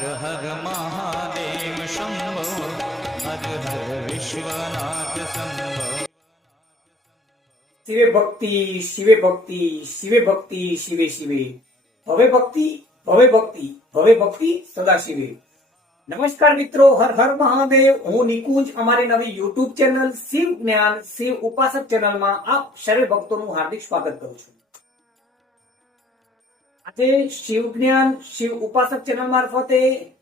હર મહાદેવ શંભો, હર હર વિશ્વનાથ શંભો. શિવે ભક્તિ, શિવે ભક્તિ, શિવે ભક્તિ, શિવે શિવે. ભવે ભક્તિ, ભવે ભક્તિ, ભવે ભક્તિ સદા શિવે. નમસ્કાર મિત્રો, હર હર મહાદેવ. હું નિકુંજ અમારી નવી યુટ્યુબ ચેનલ શિવ જ્ઞાન શિવ ઉપાસક ચેનલમાં આપ સર્વે ભક્તોનું હાર્દિક સ્વાગત કરું છું. આજે શિવ જ્ઞાન શિવ ઉપાસક ચેનલ મારફતે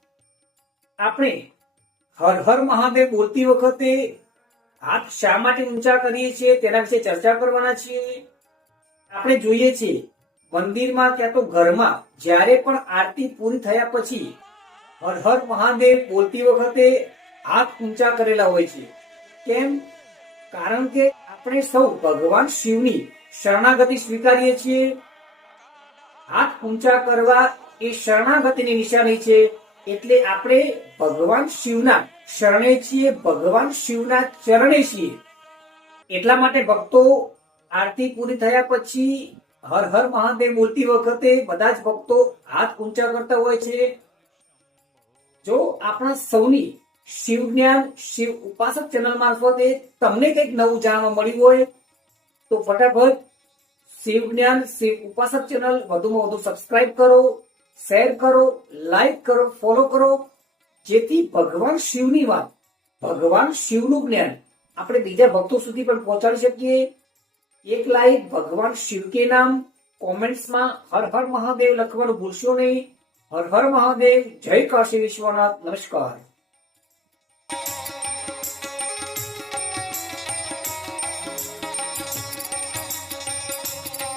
આપણે હર હર મહાદેવ બોલતી વખતે હાથ શા માટે ઊંચા કરીએ છીએ તેના વિશે ચર્ચા કરવાના છીએ. આપણે જોઈએ છીએ મંદિરમાં ક્યાં તો ઘરમાં જ્યારે પણ આરતી પૂરી થયા પછી હર હર મહાદેવ બોલતી વખતે હાથ ઊંચા કરેલા હોય છે. કેમ? કારણ કે આપણે સૌ ભગવાન શિવની શરણાગતિ સ્વીકારીએ છીએ. હાથ ઊંચા કરવા એ શરણાગતિની નિશાની છે. એટલે આપણે ભગવાન શિવના શરણે છીએ, ભગવાન શિવના ચરણે છીએ. એટલા માટે ભક્તો આરતી પૂરી થયા પછી હર હર મહાદેવ બોલતી વખતે બધા જ ભક્તો હાથ ઊંચા કરતા હોય છે. જો આપણા સૌની શિવ જ્ઞાન શિવ ઉપાસક ચેનલ મારફતે તમને કંઈક નવું જાણવા મળ્યું હોય તો ફટાફટ શિવ જ્ઞાન શિવ ઉપાસક ચેનલ વધુમાં વધુ સબસ્ક્રાઇબ કરો, શેર કરો, લાઈક કરો, ફોલો કરો, જેથી ભગવાન શિવની વાત, ભગવાન શિવનું જ્ઞાન આપણે બીજા ભક્તો સુધી પણ પહોંચાડી શકીએ. એક લાઈક, ભગવાન શિવ કે નામ, કોમેન્ટ્સમાં હર હર મહાદેવ લખવાનું ભૂલશો નહીં. હર હર મહાદેવ. જય કાશી વિશ્વનાથ. નમસ્કાર.